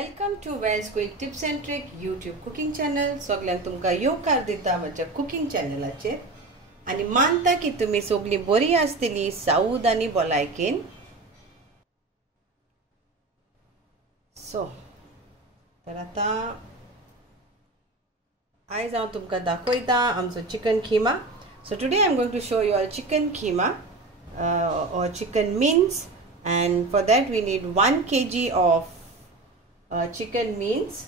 Welcome to wells quick tips and trick YouTube cooking channel. सगळ्यांक तुमका येवकार दिता म्हज्या कुकिंग चॅनलाचेर आणि मानता की तुम्ही सगळी बरी आसतली साऊद आणि भलायकेन. तर आता आयज हांव तुमका दाखयता आमचो chicken keema. So today I am going to show you our chicken keema or chicken mince, and for that we need 1 kg of chicken mince.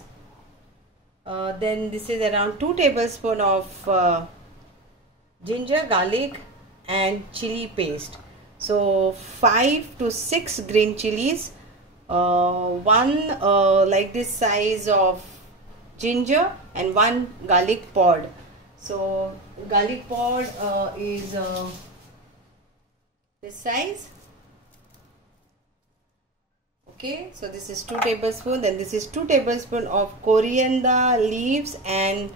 Then this is around 2 tablespoons of ginger, garlic and chili paste. So 5 to 6 green chilies, one like this size of ginger and 1 garlic pod. So garlic pod is this size. Okay, so this is 2 tablespoons. Then this is 2 tablespoons of coriander leaves and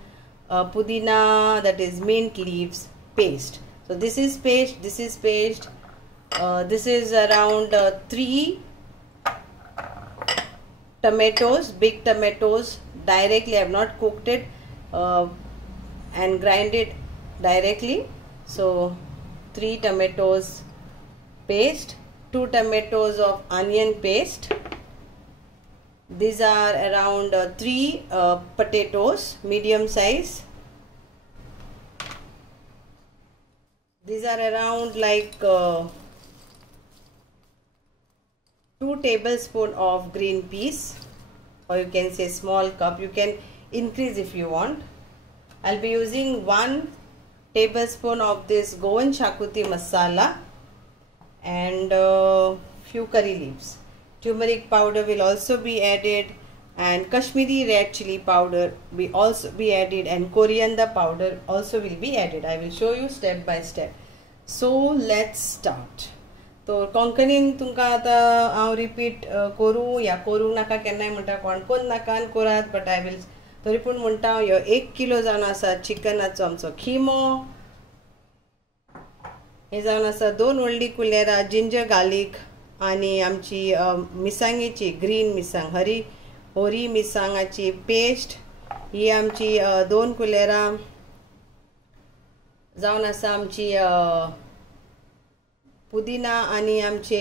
pudina, that is mint leaves paste. So this is paste, this is paste. This is around 3 tomatoes, big tomatoes. Directly I have not cooked it and grind it directly. So 3 tomatoes paste, 2 tomatoes of onion paste. These are around 3 potatoes, medium size. These are around like 2 tablespoons of green peas, or you can say small cup. You can increase if you want. I'll be using 1 tablespoon of this Goan Shakuti masala and few curry leaves. Turmeric powder will also be added, and Kashmiri red chili powder will also be added, and coriander powder also will be added. I will show you step by step. So let's start. तो कोंकणीन तुमका आता हांव repeat करूं या करूं नाका केन्नाय म्हणटा कोण नाका करात, बट आय विल तरी पूण म्हणटा ह्यो 1 किलो जावन आसा चिकनाचो आमचो खिमो. हे जावन आसा 2 व्हडली कुलेरां जिंजर गार्लिक आणि आमची मिरसांगेची ग्रीन मिरसांग होरी मिरसांगाची पेस्ट. ही आमची 2 कुलेरां जावन आसा आमची पुदिना आणि आमचे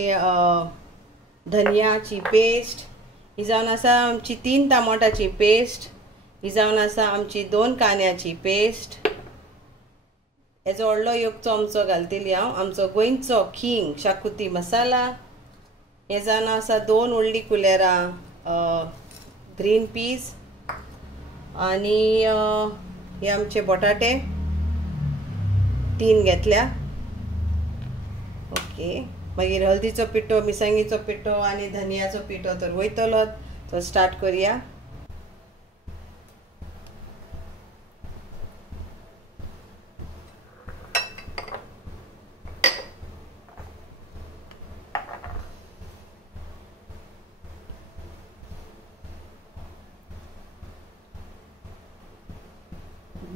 धनियाची पेस्ट. ही जावन आसा आमची 3 टमाटाची पेस्ट. ही जावन आसा आमची 2 कांद्याची पेस्ट. हेजो व्हडलो एक चमचो घालतली हांव आमचो गोंयचो खींग शाकुती मसाला. हे जावन आसा 2 व्हडली कुलेरां ग्रीन पीस आणि हे आमचे बटाटे 3 घेतल्या. ओके, मागीर हळदीचो पिठो, मिरसांगेचो पिठो आणि धनियाचो पिठो तर वयतलो. तो स्टार्ट करूया.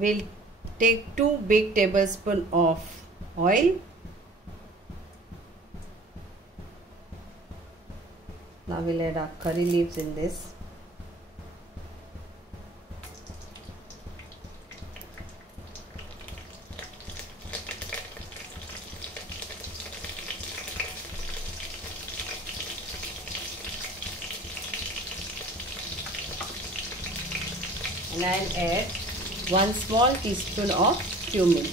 We'll take 2 big tablespoons of oil. Now we'll add our curry leaves in this. And I'll add 1 small teaspoon of cumin.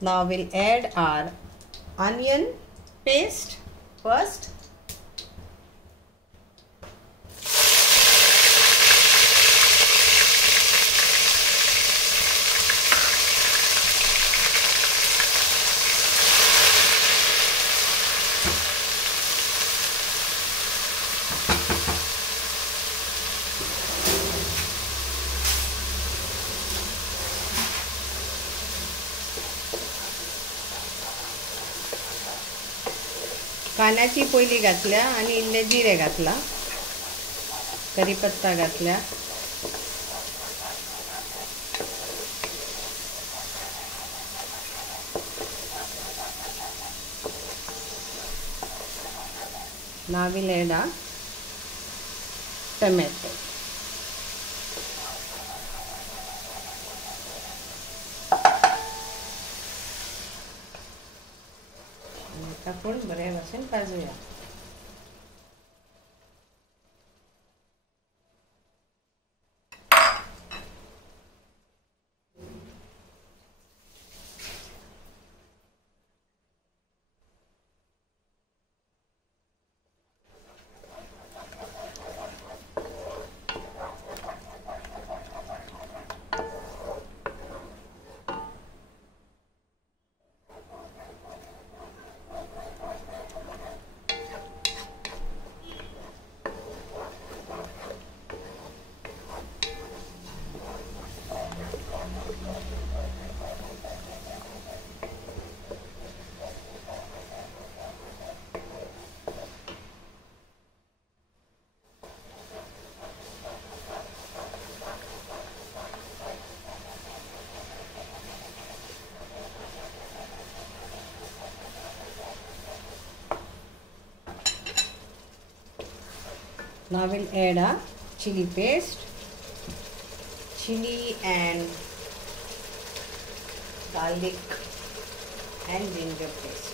Now we'll add our onion paste first. कांद्याची पयली घातल्या आणि इल्ले जिरे घातला, करीपत्ता घातल्या, Now we'll add our tomato. आपण बऱ्या भाषेन भाजूया. Now we'll add a chili paste, chili and garlic and ginger paste.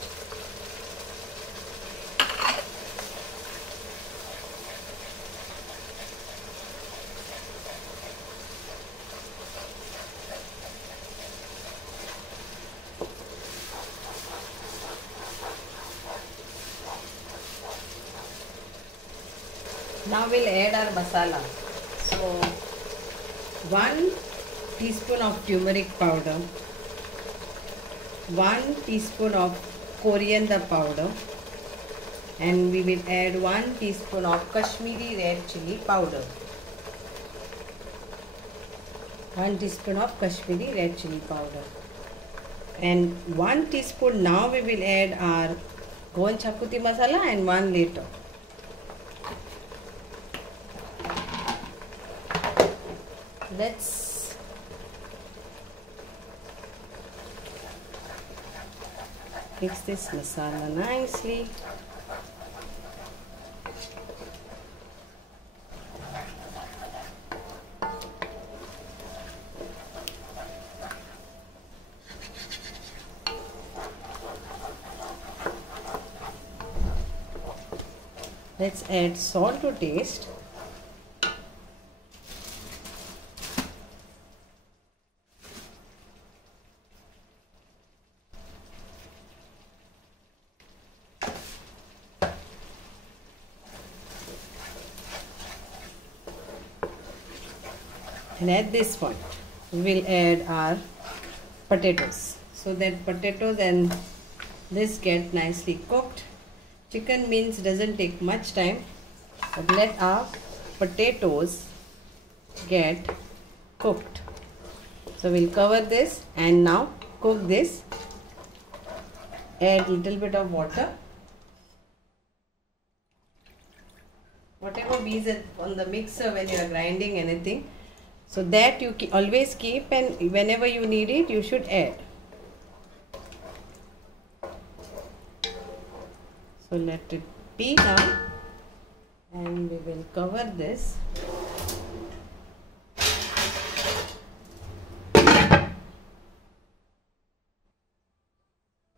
Now we'll add our masala. So 1 teaspoon of turmeric powder, 1 teaspoon of coriander powder, and we will add 1 teaspoon of Kashmiri red chili powder. 1 teaspoon of Kashmiri red chili powder. And 1 teaspoon now we will add our Goan Chakuti masala and 1 later. Let's mix this masala nicely. Let's add salt to taste. And at this point we will add our potatoes, so that potatoes and this get nicely cooked. Chicken means doesn't take much time, but let our potatoes get cooked. So we'll cover this and now cook this. Add little bit of water. Whatever bees on the mixer when you are grinding anything, so that you always keep, and whenever you need it you should add. So let it be now, and we will cover this.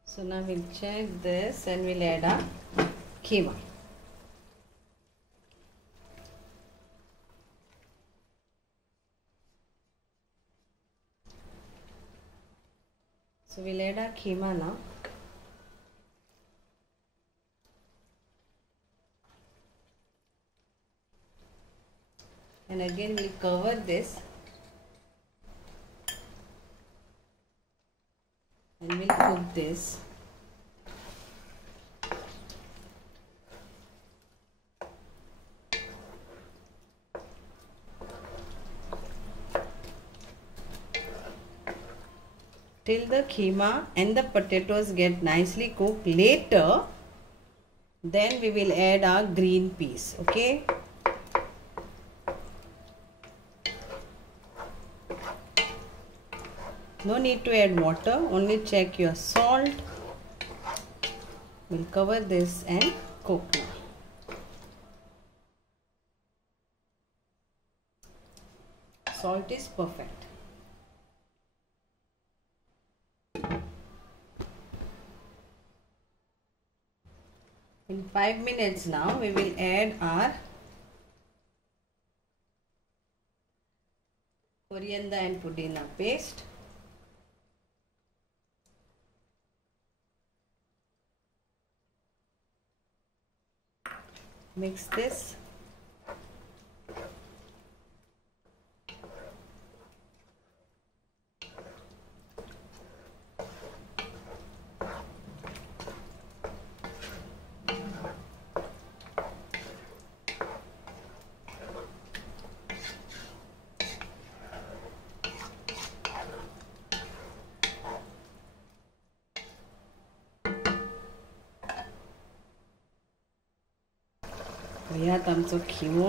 So now we'll check this and we'll add our keema. So we'll add our keema now. And again we'll cover this and we'll cook this. Till the keema and the potatoes get nicely cooked. Later, then we will add our green peas. Okay. No need to add water, only check your salt. We'll cover this and cook now. Salt is perfect. In 5 minutes now we will add our coriander and pudina paste. Mix this. यात आमचो खिमो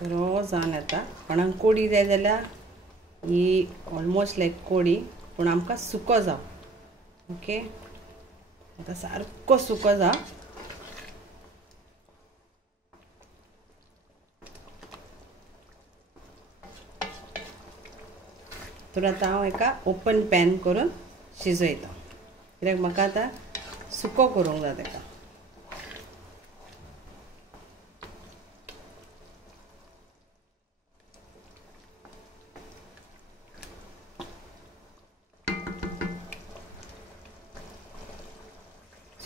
बरो जावन येता. कोणाक कोडी जाय जाल्यार ही almost लायक कोडी, पूण आमकां सुको जाव. ओके, आतां सारको सुको जाव. तर आतां हांव एका ओपन पॅन करून शिजयता, कित्याक म्हाका आतां सुको करूंक जाय ताका.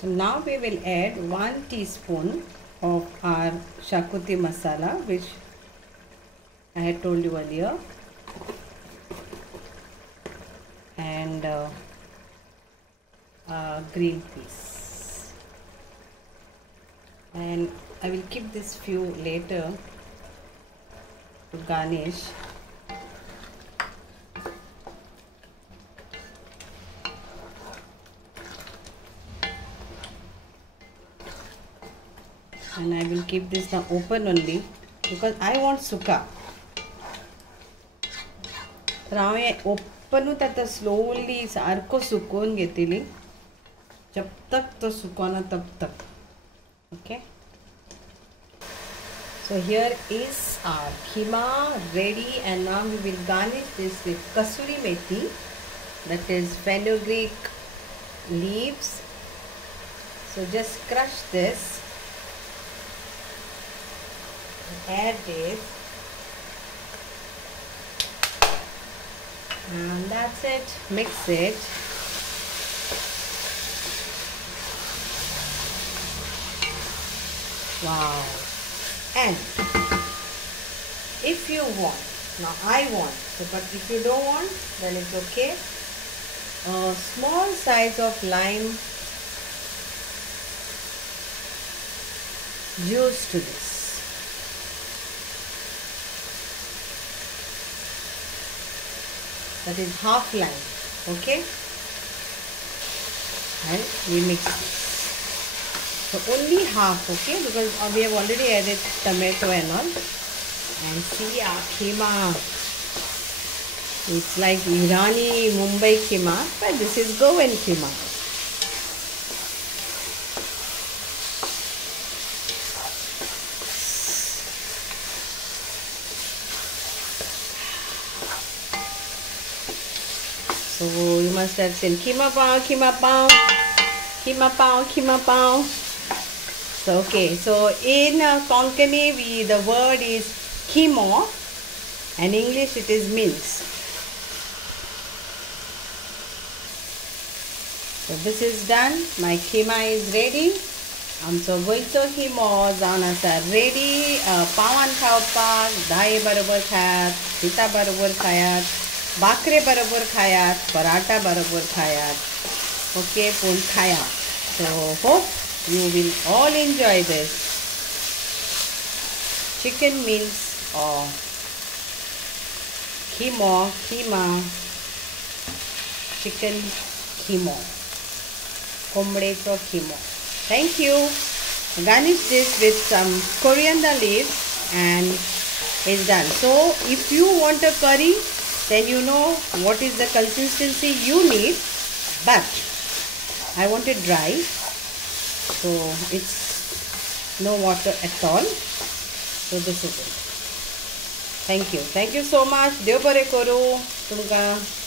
So now we will add 1 teaspoon of our shakuti masala, which I had told you earlier, and green peas. And I will keep this few later to garnish. And I will keep this now open only because I want suka. तर हांव हे ओपनूच आतां slowly सारको सुकोवन घेतली, जब तक तो सुको ना तब तक. Okay. So here is our keema ready, and now we will garnish this with kasuri methi, that is fenugreek leaves. So just crush this. Add this, and that's it. Mix it. Wow. And if you want, now I want, so but if you don't want, then it's okay. A small size of lime juice to this. That is half lime, okay? And we mix this. So only half, okay? Because we have already added tomato and all. And see our keema. It's like Irani Mumbai keema, but this is Goan keema. So you must have seen keema pao, keema pao, keema pao, keema pao. So okay, so in Konkani the word is keemo, and English it is mince. So this is done. My keema is ready. आमचो गोंयचो किमो जावन आसा ready. Pawan खावपाक, दाये बरोबर खायात, पिता बरोबर खायात, भाकरे बरोबर खायात, पराठा बरोबर खायात. ओके, पूण खायात. So hope you will all enjoy this chicken mince or keema, chicken keemo, kombdecho keemo. Thank you. Garnish this with some coriander leaves and it's done. So if you want a curry, then you know what is the consistency you need, but I want it dry, so it's no water at all. So this is it. Thank you so much. देव बरें करूं तुमकां.